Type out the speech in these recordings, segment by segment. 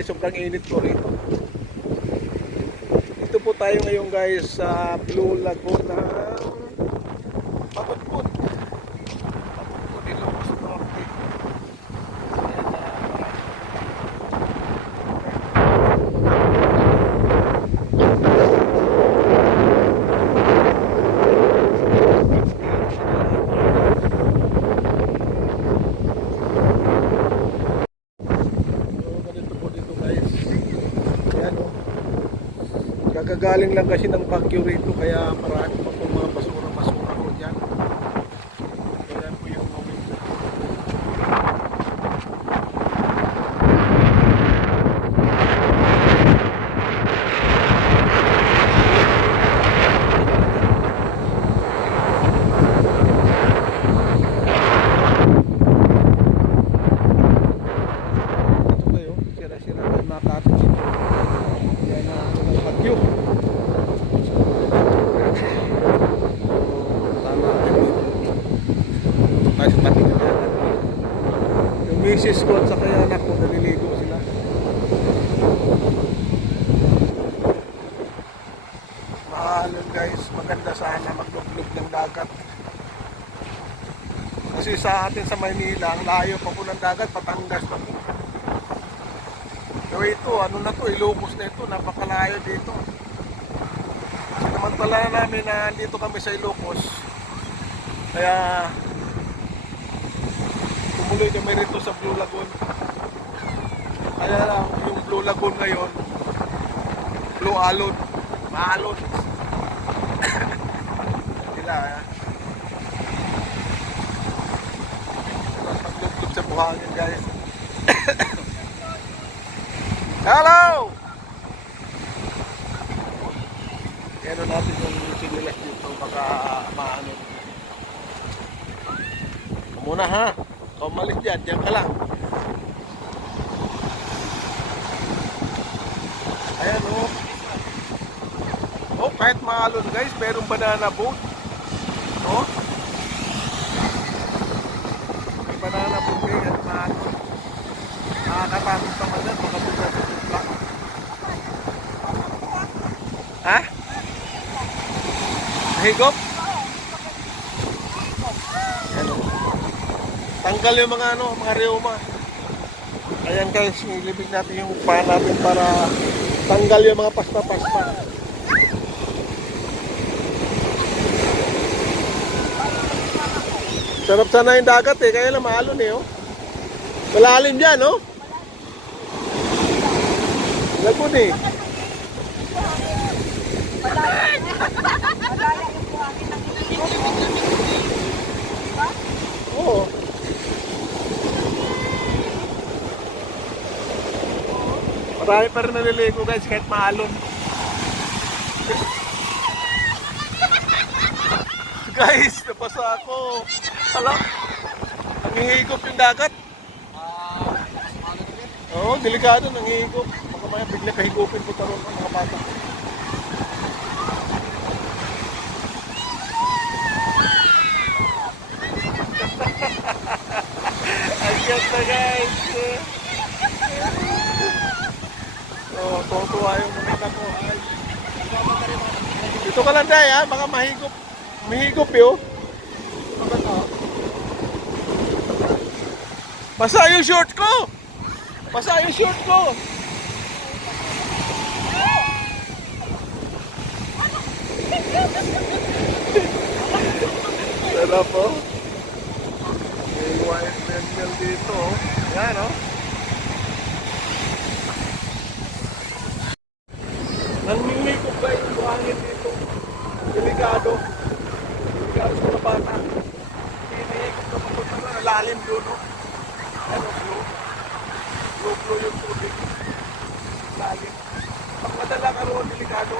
guys, sobrang init po rito. Dito po tayo ngayon guys sa Blue Lagoon ng Mapudpud. Mapudpud, Ilocos Norte. Kagagaling lang kasi ng bagyo rito kaya marami pa po mga basura ko dyan. Ayan po yung moment. Ito kayo, sira-sira na yung mga cottage. Yan na ang bagyo. Yung misis ko at saka yung anak ko naliligo sila. Mahalon guys, maganda sana maglublog ng dagat. Kasi sa atin sa Maynila, ang layo pa po ng dagat, Batangas pa po. So ito, ano na to, Ilocos na ito, napakalayo dito. Samantala namin na dito kami sa Ilocos. Kaya tumuloy kami rito sa Blue Lagoon. Kaya lang yung Blue Lagoon ngayon, Blue Alon, Maalon. Sila paglublog sa buhangin guys. Hello! Kaya natin yung sinilas dito, baka maano. Muna ha, kung malis dyan, dyan ka lang. Ayan o. Oh, kahit maalon guys, merong banana boat. No? May banana boat eh, at maalon. Nakakatakot naman yan, makatunan sa tutla. Ha? Higop? Ano? Tanggal yung mga ano, mga reuma. Ayan guys, nilibig natin yung paa natin para tanggal yung mga pasta-pasta. Sarap sana yung dagat eh, kaya lang maalon eh oh. Malalim dyan oh. Lagoon eh. Oo. Marami pa rin naliligo guys kahit maalon. Guys, napasa ako. Alam, nangihigop yung dagat. Oo, delikado, nangihigop. Baka maya bigla kahigupin po taron ng mga bata. Ayan na guys. Oh, tuwa yung mga ko. Dito ka lang day ha, baka mahigop. Mahigop yun. Basa yung short ko. Basa yung short ko. Sarap po. May white mel dito. Yan o. Nangmimikop ba yung buhangin dito? Delikado. Delikado sa mga bata. Hinihikop na papunta na lalim doon o. Ano blue? Blue yung tubig. Lalim. Pag madala ka roon, delikado.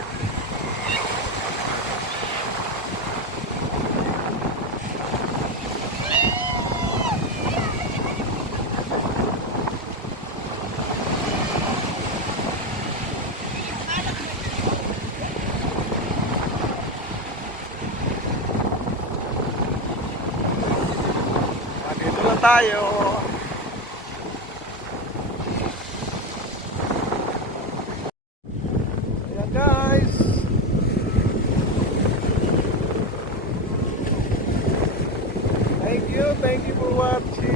Dito lang tayo. thank you for watching.